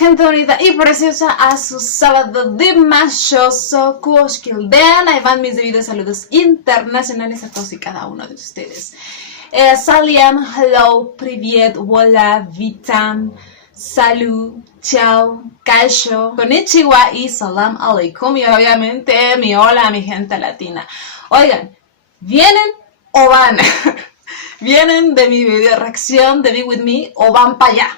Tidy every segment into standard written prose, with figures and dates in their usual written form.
gente bonita y preciosa, a su sábado dimachoso. Kuoshkilden. Ahí van mis debidos saludos internacionales a todos y cada uno de ustedes. Saliam, hello, привет, hola, vitam, salud, chao, calcio, konnichiwa y salam alaikum. Y obviamente mi hola a mi gente latina. Oigan, ¿vienen o van? ¿Vienen de mi video reacción de Be With Me o van para allá?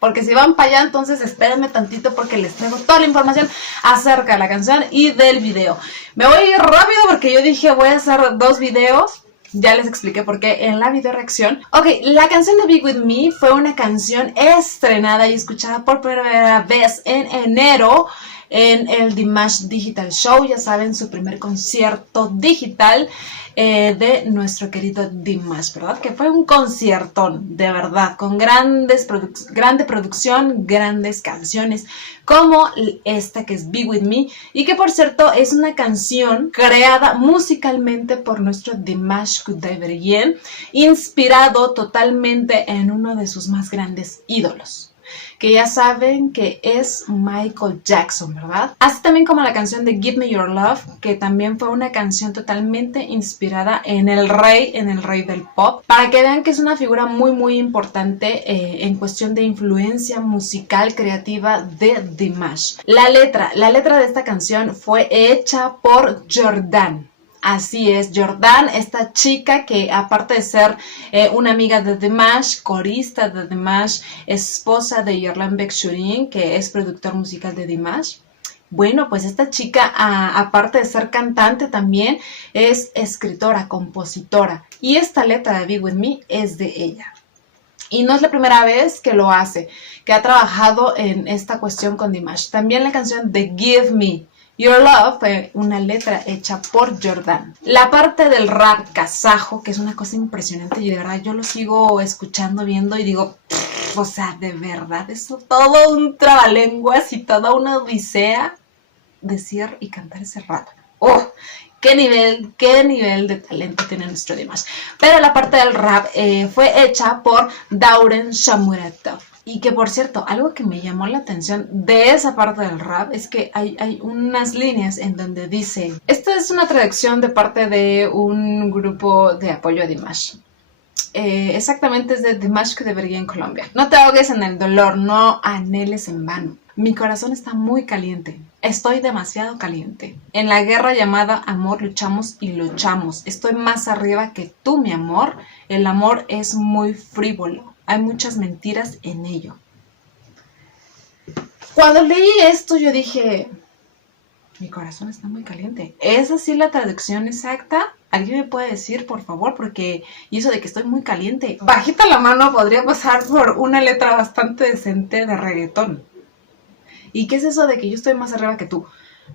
Porque si van para allá, entonces espérenme tantito porque les traigo toda la información acerca de la canción y del video. Me voy a ir rápido porque yo dije voy a hacer 2 videos. Ya les expliqué por qué en la video reacción. Ok, la canción de Be With Me fue una canción estrenada y escuchada por primera vez en enero en el Dimash Digital Show. Ya saben, su primer concierto digital de nuestro querido Dimash, ¿verdad? Que fue un conciertón, de verdad, con grande producción, grandes canciones, como esta que es Be With Me, y que por cierto es una canción creada musicalmente por nuestro Dimash Kudaibergen, inspirado totalmente en uno de sus más grandes ídolos, que ya saben que es Michael Jackson, ¿verdad? Así también como la canción de Give Me Your Love, que también fue una canción totalmente inspirada en el rey del pop, para que vean que es una figura muy importante en cuestión de influencia musical creativa de Dimash. La letra de esta canción fue hecha por Jordan. Así es, Jordan, esta chica que aparte de ser una amiga de Dimash, corista de Dimash, esposa de Yerlan Shurin, que es productor musical de Dimash. Bueno, pues esta chica, aparte de ser cantante, también es escritora, compositora. Y esta letra de Be With Me es de ella. Y no es la primera vez que lo hace, que ha trabajado en esta cuestión con Dimash. También la canción de Give Me Your Love fue una letra hecha por Jordan. La parte del rap kazajo, que es una cosa impresionante, y de verdad yo lo sigo escuchando, viendo y digo, o sea, de verdad, es todo un trabalenguas y toda una odisea decir y cantar ese rap. ¡Oh! Qué nivel de talento tiene nuestro Dimash. Pero la parte del rap fue hecha por Dauren Shamuratov. Y que por cierto, algo que me llamó la atención de esa parte del rap es que hay unas líneas en donde dice, esta es una traducción de parte de un grupo de apoyo a Dimash. Exactamente es de Dimash Kudaibergen en Colombia. No te ahogues en el dolor, no anheles en vano. Mi corazón está muy caliente, estoy demasiado caliente. En la guerra llamada amor luchamos y luchamos. Estoy más arriba que tú, mi amor. El amor es muy frívolo. Hay muchas mentiras en ello. Cuando leí esto yo dije, mi corazón está muy caliente. ¿Es así la traducción exacta? ¿Alguien me puede decir, por favor? Porque y eso de que estoy muy caliente, bajita la mano podría pasar por una letra bastante decente de reggaetón. ¿Y qué es eso de que yo estoy más arriba que tú?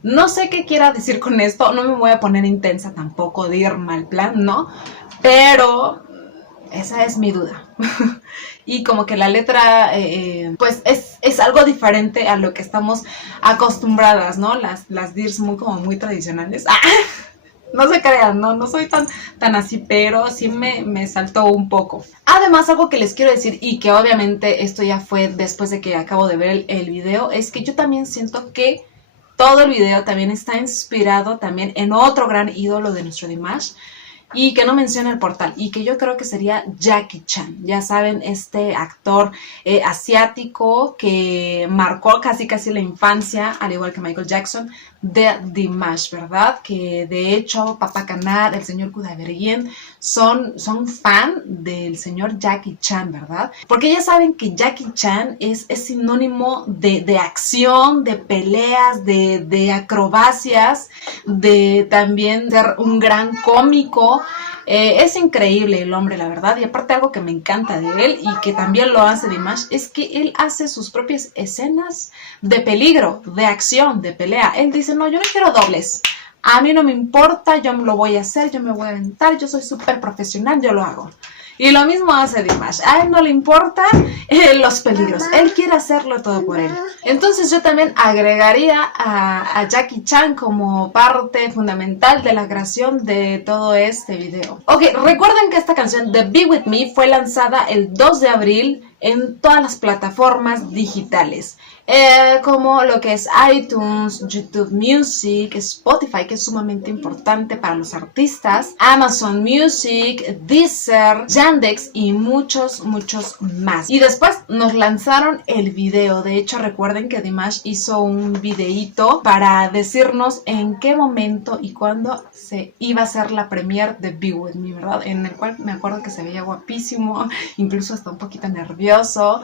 No sé qué quiera decir con esto. No me voy a poner intensa tampoco de ir mal plan, ¿no? Pero esa es mi duda. Y como que la letra pues es algo diferente a lo que estamos acostumbradas, ¿no? Las dirs muy tradicionales. No se crean, no soy tan así, pero sí me saltó un poco. Además, algo que les quiero decir, y que obviamente esto ya fue después de que acabo de ver el video, es que yo también siento que todo el video también está inspirado también en otro gran ídolo de nuestro Dimash, y que no menciona el portal, y que yo creo que sería Jackie Chan. Ya saben, este actor asiático que marcó casi la infancia, al igual que Michael Jackson, de Dimash, ¿verdad? Que de hecho Papa Canad, el señor Kudaibergen, son fan del señor Jackie Chan, ¿verdad? Porque ya saben que Jackie Chan es sinónimo de acción, de peleas, de acrobacias, de también ser un gran cómico. Es increíble el hombre, la verdad, y aparte algo que me encanta de él y que también lo hace Dimash es que él hace sus propias escenas de peligro, de acción, de pelea. Él dice, no, yo no quiero dobles, a mí no me importa, yo lo voy a hacer, yo me voy a aventar, yo soy súper profesional, yo lo hago. Y lo mismo hace Dimash. A él no le importa los peligros. Él quiere hacerlo todo por él. Entonces yo también agregaría a Jackie Chan como parte fundamental de la creación de todo este video. Ok, recuerden que esta canción de Be With Me fue lanzada el 2 de abril en todas las plataformas digitales. como lo que es iTunes, YouTube Music, Spotify, que es sumamente importante para los artistas, Amazon Music, Deezer, Yandex y muchos más. Y después nos lanzaron el video. De hecho, recuerden que Dimash hizo un videíto para decirnos en qué momento y cuándo se iba a hacer la premiere de Be With Me, ¿verdad? En el cual me acuerdo que se veía guapísimo, incluso hasta un poquito nervioso.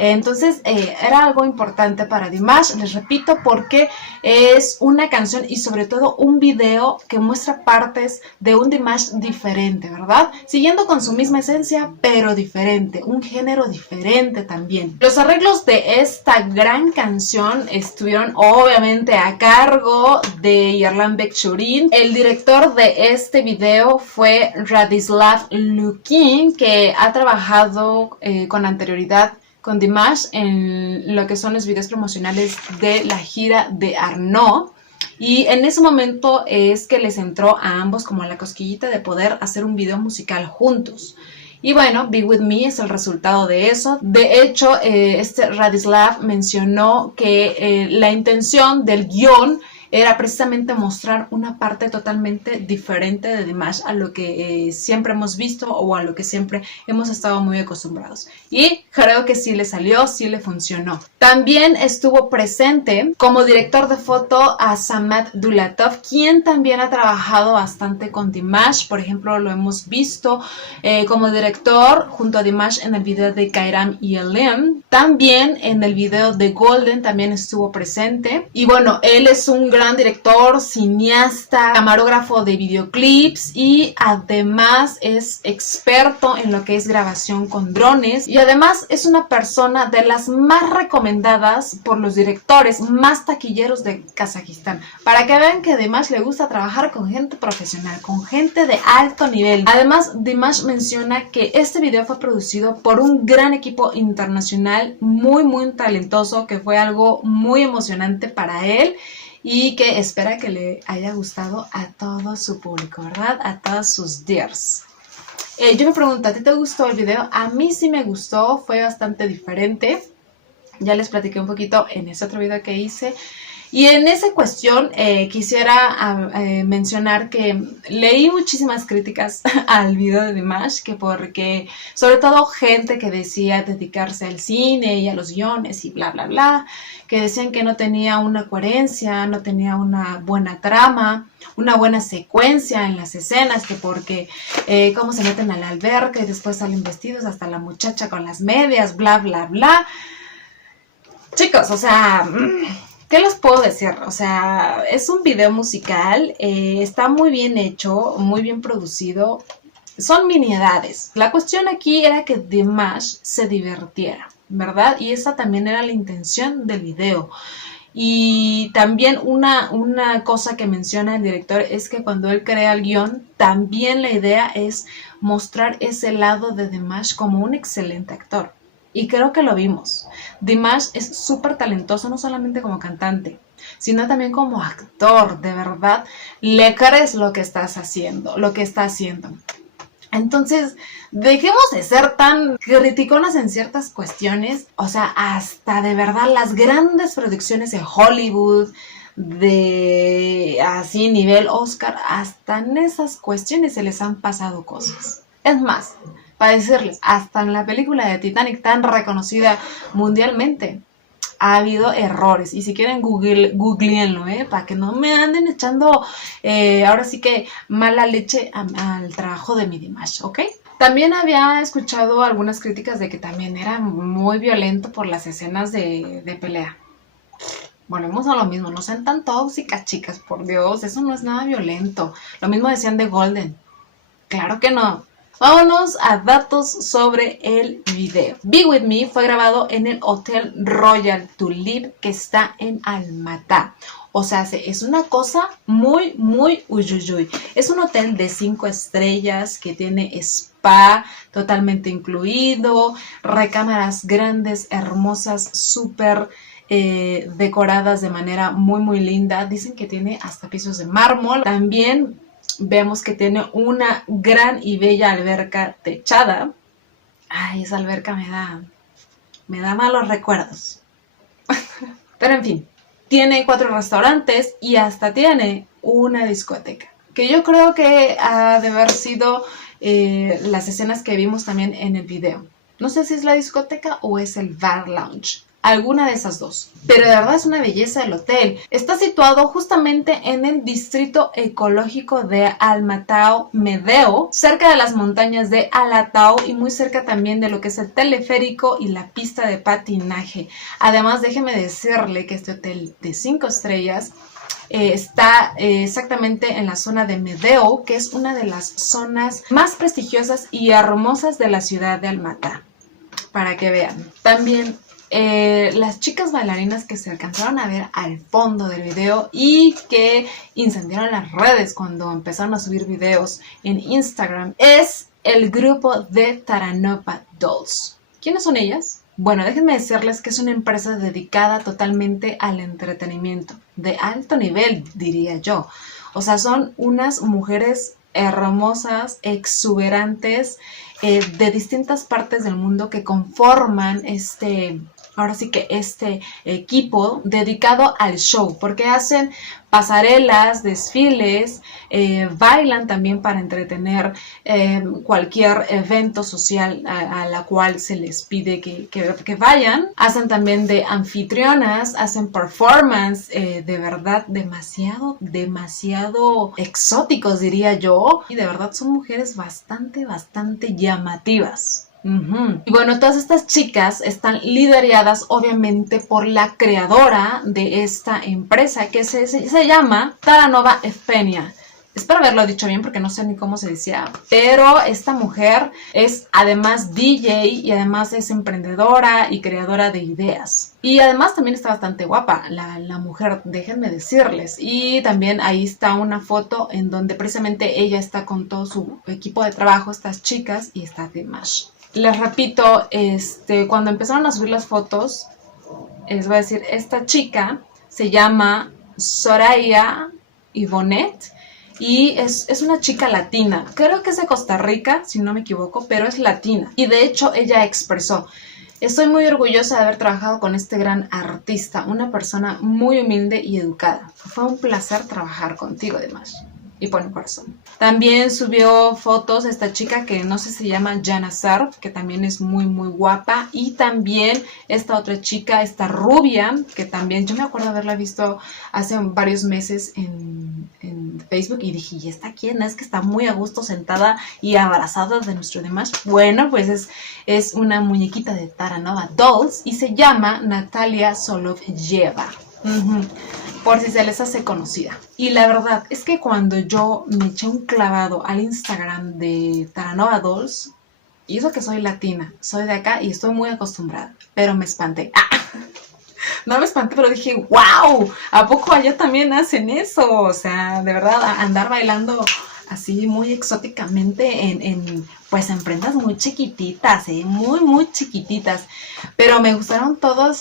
Entonces era algo importante para Dimash, les repito, porque es una canción y sobre todo un video que muestra partes de un Dimash diferente, ¿verdad? Siguiendo con su misma esencia, pero diferente, un género diferente también. Los arreglos de esta gran canción estuvieron obviamente a cargo de Yerlan Bekshurin. El director de este video fue Radislav Lukin, que ha trabajado con anterioridad con Dimash en lo que son los videos promocionales de la gira de Arnaud. Y en ese momento es que les entró a ambos como la cosquillita de poder hacer un video musical juntos. Y bueno, Be With Me es el resultado de eso. De hecho, este Radislav mencionó que la intención del guión era precisamente mostrar una parte totalmente diferente de Dimash a lo que siempre hemos visto o a lo que siempre hemos estado muy acostumbrados. Y creo que sí le salió, sí le funcionó. También estuvo presente como director de foto a Samad Dulatov, quien también ha trabajado bastante con Dimash. Por ejemplo, lo hemos visto como director junto a Dimash en el video de Kairam y Elim. También en el video de Golden también estuvo presente. Y bueno, él es un gran director, cineasta, camarógrafo de videoclips y además es experto en lo que es grabación con drones y además es una persona de las más recomendadas por los directores más taquilleros de Kazajistán. Para que vean que Dimash le gusta trabajar con gente profesional, con gente de alto nivel. Además, Dimash menciona que este video fue producido por un gran equipo internacional muy talentoso, que fue algo muy emocionante para él y que espera que le haya gustado a todo su público, ¿verdad? A todos sus dears. Yo me pregunto, ¿a ti te gustó el video? A mí sí me gustó, fue bastante diferente. Ya les platiqué un poquito en ese otro video que hice. Y en esa cuestión quisiera mencionar que leí muchísimas críticas al video de Dimash, que porque sobre todo gente que decía dedicarse al cine y a los guiones y bla que decían que no tenía una coherencia, no tenía una buena trama, una buena secuencia en las escenas, que porque cómo se meten a la alberca y después salen vestidos hasta la muchacha con las medias, bla Chicos, o sea, ¿qué les puedo decir? O sea, es un video musical, está muy bien hecho, muy bien producido, son miniedades. La cuestión aquí era que Dimash se divirtiera, ¿verdad? Y esa también era la intención del video. Y también una cosa que menciona el director es que cuando él crea el guión, también la idea es mostrar ese lado de Dimash como un excelente actor. Y creo que lo vimos. Dimash es súper talentoso, no solamente como cantante, sino también como actor. De verdad, le crees lo que estás haciendo, lo que está haciendo. Entonces, dejemos de ser tan criticonas en ciertas cuestiones. O sea, hasta de verdad las grandes producciones de Hollywood, de así nivel Oscar, hasta en esas cuestiones se les han pasado cosas. Es más, para decirles, hasta en la película de Titanic, tan reconocida mundialmente, ha habido errores. Y si quieren, googleenlo, para que no me anden echando, ahora sí que mala leche al trabajo de mi Dimash, ¿ok? También había escuchado algunas críticas de que también era muy violento por las escenas de pelea. Volvemos a lo mismo, no sean tan tóxicas, chicas, por Dios, eso no es nada violento. Lo mismo decían de Golden. Claro que no. Vámonos a datos sobre el video. Be With Me fue grabado en el Hotel Royal Tulip, que está en Almatá. O sea, es una cosa muy uyuyuy. Es un hotel de 5 estrellas que tiene spa totalmente incluido, recámaras grandes, hermosas, súper decoradas de manera muy linda. Dicen que tiene hasta pisos de mármol. También vemos que tiene una gran y bella alberca techada. Ay, esa alberca me da malos recuerdos. Pero en fin, tiene 4 restaurantes y hasta tiene una discoteca. Que yo creo que ha de haber sido las escenas que vimos también en el video. No sé si es la discoteca o es el bar lounge. Alguna de esas dos. Pero de verdad es una belleza el hotel. Está situado justamente en el distrito ecológico de Almatao Medeo, cerca de las montañas de Alatao y muy cerca también de lo que es el teleférico y la pista de patinaje. Además, déjeme decirle que este hotel de 5 estrellas está exactamente en la zona de Medeo, que es una de las zonas más prestigiosas y hermosas de la ciudad de Almatá. Para que vean. También las chicas bailarinas que se alcanzaron a ver al fondo del video y que incendiaron las redes cuando empezaron a subir videos en Instagram es el grupo de Taranova Dolls. ¿Quiénes son ellas? Bueno, déjenme decirles que es una empresa dedicada totalmente al entretenimiento, de alto nivel, diría yo. O sea, son unas mujeres hermosas, exuberantes, de distintas partes del mundo que conforman ahora sí que este equipo dedicado al show, porque hacen pasarelas, desfiles, bailan también para entretener cualquier evento social a la cual se les pide que vayan. Hacen también de anfitrionas, hacen performance, de verdad demasiado exóticos diría yo, y de verdad son mujeres bastante llamativas. Y bueno, todas estas chicas están lideradas obviamente por la creadora de esta empresa que se llama Taranova Efenia. Espero haberlo dicho bien porque no sé ni cómo se decía, pero esta mujer es además DJ y además es emprendedora y creadora de ideas. Y además también está bastante guapa la mujer, déjenme decirles. Y también ahí está una foto en donde precisamente ella está con todo su equipo de trabajo, estas chicas, y está Dimash. Les repito, cuando empezaron a subir las fotos, les voy a decir, esta chica se llama Soraya Ivonet y es una chica latina. Creo que es de Costa Rica, si no me equivoco, pero es latina. Y de hecho ella expresó: estoy muy orgullosa de haber trabajado con este gran artista, una persona muy humilde y educada. Fue un placer trabajar contigo, Dimash. Y pone corazón. También subió fotos esta chica que no sé si se llama Jana Sarf, que también es muy guapa. Y también esta otra chica, esta rubia, que también yo me acuerdo haberla visto hace varios meses en Facebook. Y dije, ¿y esta quién es? Que está muy a gusto sentada y abrazada de nuestro Dimash. Bueno, pues es una muñequita de Taranova Dolls y se llama Natalia Solovjeva. Por si se les hace conocida. Y la verdad es que cuando yo me eché un clavado al Instagram de Taranova Dolls, y eso que soy latina, soy de acá y estoy muy acostumbrada, pero me espanté. No me espanté, pero dije, wow, ¿a poco allá también hacen eso? O sea, de verdad, andar bailando así muy exóticamente en prendas muy chiquititas, muy chiquititas. Pero me gustaron todo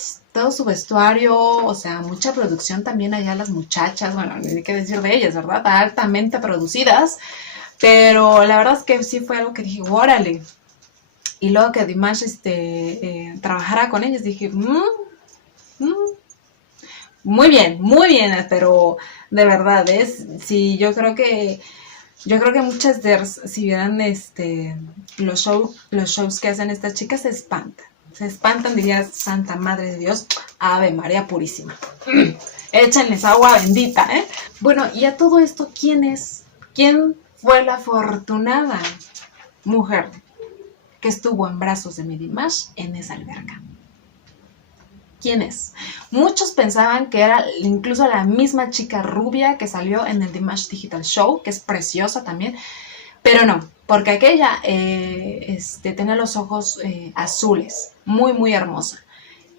su vestuario, o sea, mucha producción también allá las muchachas, bueno, no hay que decir de ellas, ¿verdad? Altamente producidas, pero la verdad es que sí fue algo que dije, órale. Y luego que Dimash trabajara con ellas, dije, muy bien, pero de verdad, sí, yo creo que muchas de si vieran los shows que hacen estas chicas se espantan, diría Santa Madre de Dios, Ave María Purísima. Échenles agua bendita, ¿eh? Bueno, y a todo esto, ¿quién fue la afortunada mujer que estuvo en brazos de mi Dimash en esa alberca? ¿Quién es? Muchos pensaban que era incluso la misma chica rubia que salió en el Dimash Digital Show, que es preciosa también, pero no, porque aquella tenía los ojos azules, muy hermosa.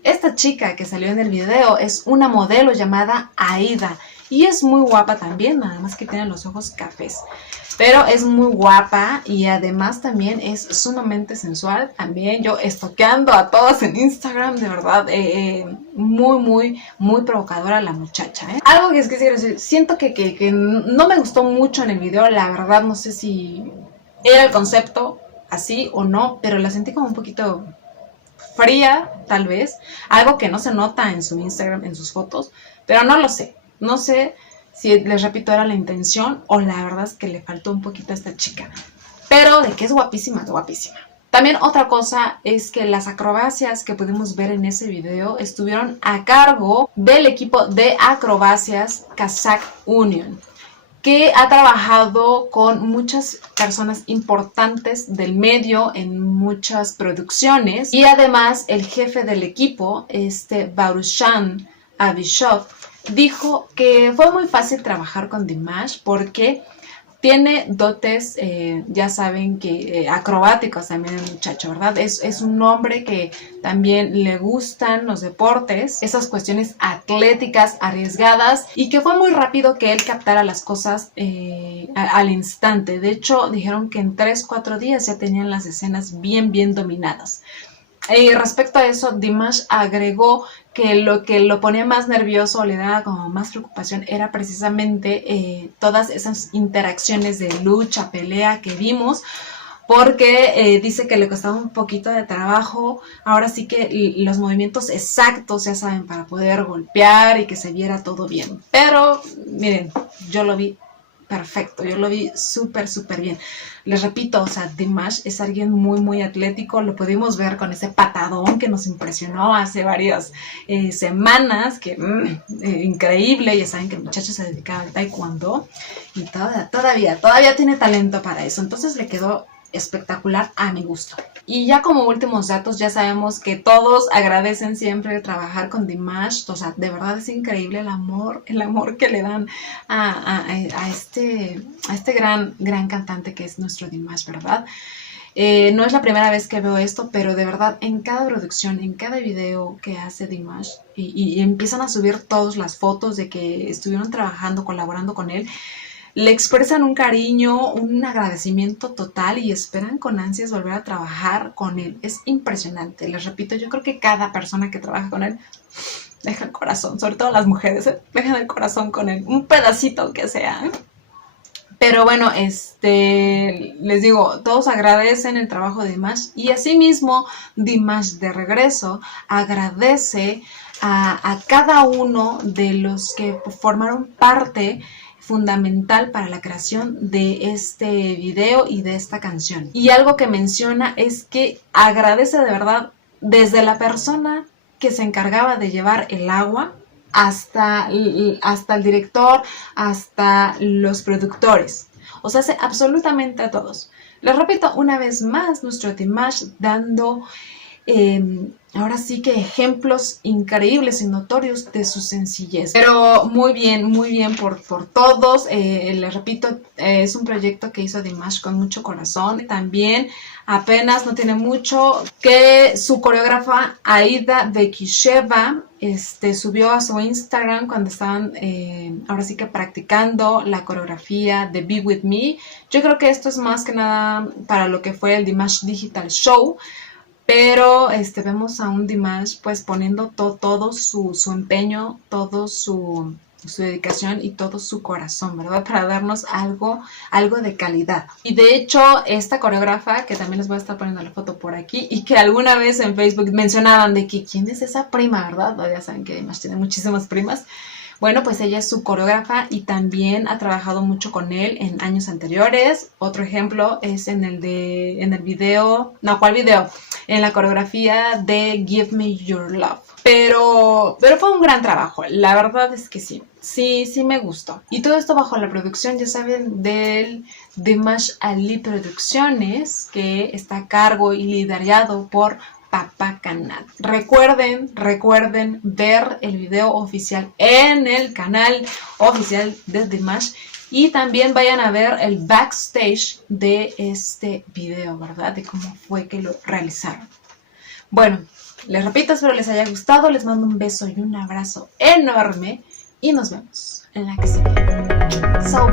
Esta chica que salió en el video es una modelo llamada Aida y es muy guapa también, nada más que tiene los ojos cafés. Pero es muy guapa y además también es sumamente sensual. También yo estoqueando a todas en Instagram, de verdad, muy provocadora la muchacha, ¿eh? Algo que quiero decir, siento que no me gustó mucho en el video, la verdad no sé si era el concepto así o no, pero la sentí como un poquito fría, tal vez, algo que no se nota en su Instagram, en sus fotos, pero no lo sé, no sé si, les repito, era la intención o la verdad es que le faltó un poquito a esta chica, pero de que es guapísima, es guapísima. También otra cosa es que las acrobacias que pudimos ver en ese video estuvieron a cargo del equipo de acrobacias Kazakh Union, que ha trabajado con muchas personas importantes del medio en muchas producciones, y además el jefe del equipo, Barushan Abishov, dijo que fue muy fácil trabajar con Dimash porque tiene dotes, ya saben que acrobáticos también el muchacho, ¿verdad? Es un hombre que también le gustan los deportes, esas cuestiones atléticas, arriesgadas, y que fue muy rápido que él captara las cosas al instante. De hecho, dijeron que en 3-4 días ya tenían las escenas bien dominadas. Respecto a eso, Dimash agregó que lo ponía más nervioso, le daba como más preocupación, era precisamente todas esas interacciones de lucha, pelea que vimos, porque dice que le costaba un poquito de trabajo, ahora sí que los movimientos exactos, ya saben, para poder golpear y que se viera todo bien. Pero, miren, yo lo vi perfecto, yo lo vi súper bien. Les repito, o sea, Dimash es alguien muy atlético, lo pudimos ver con ese patadón que nos impresionó hace varias semanas, que increíble, ya saben que el muchacho se dedicaba al taekwondo y todavía tiene talento para eso, entonces le quedó espectacular a mi gusto. Y ya como últimos datos, ya sabemos que todos agradecen siempre trabajar con Dimash, o sea, de verdad es increíble el amor que le dan a este gran cantante que es nuestro Dimash, ¿verdad? No es la primera vez que veo esto, pero de verdad en cada producción, en cada video que hace Dimash, y empiezan a subir todas las fotos de que estuvieron trabajando, colaborando con él, le expresan un cariño, un agradecimiento total y esperan con ansias volver a trabajar con él. Es impresionante, les repito, yo creo que cada persona que trabaja con él deja el corazón, sobre todo las mujeres, dejan el corazón con él, un pedacito que sea. Pero bueno, les digo, todos agradecen el trabajo de Dimash y asimismo Dimash de regreso agradece a cada uno de los que formaron parte fundamental para la creación de este video y de esta canción. Y algo que menciona es que agradece de verdad desde la persona que se encargaba de llevar el agua hasta el director, hasta los productores. O sea, hace absolutamente a todos. Les repito una vez más, nuestro Dimash dando ahora sí que ejemplos increíbles y notorios de su sencillez. Pero muy bien por todos. Les repito, es un proyecto que hizo Dimash con mucho corazón. También apenas no tiene mucho que su coreógrafa Aida Bekisheva subió a su Instagram cuando estaban ahora sí que practicando la coreografía de Be With Me. Yo creo que esto es más que nada para lo que fue el Dimash Digital Show. Pero vemos a un Dimash pues poniendo todo su empeño, todo su dedicación y todo su corazón, ¿verdad? Para darnos algo de calidad. Y de hecho, esta coreógrafa, que también les voy a estar poniendo la foto por aquí, y que alguna vez en Facebook mencionaban de que quién es esa prima, ¿verdad? Ya saben que Dimash tiene muchísimas primas. Bueno, pues ella es su coreógrafa y también ha trabajado mucho con él en años anteriores. Otro ejemplo es en el video, no, ¿cuál video? En la coreografía de Give Me Your Love. Pero fue un gran trabajo, la verdad es que sí me gustó. Y todo esto bajo la producción, ya saben, del Dimash Ali Producciones, que está a cargo y liderado por Papa Canal. Recuerden ver el video oficial en el canal oficial de Dimash y también vayan a ver el backstage de este video, ¿verdad? De cómo fue que lo realizaron. Bueno, les repito, espero les haya gustado, les mando un beso y un abrazo enorme y nos vemos en la que sigue. So,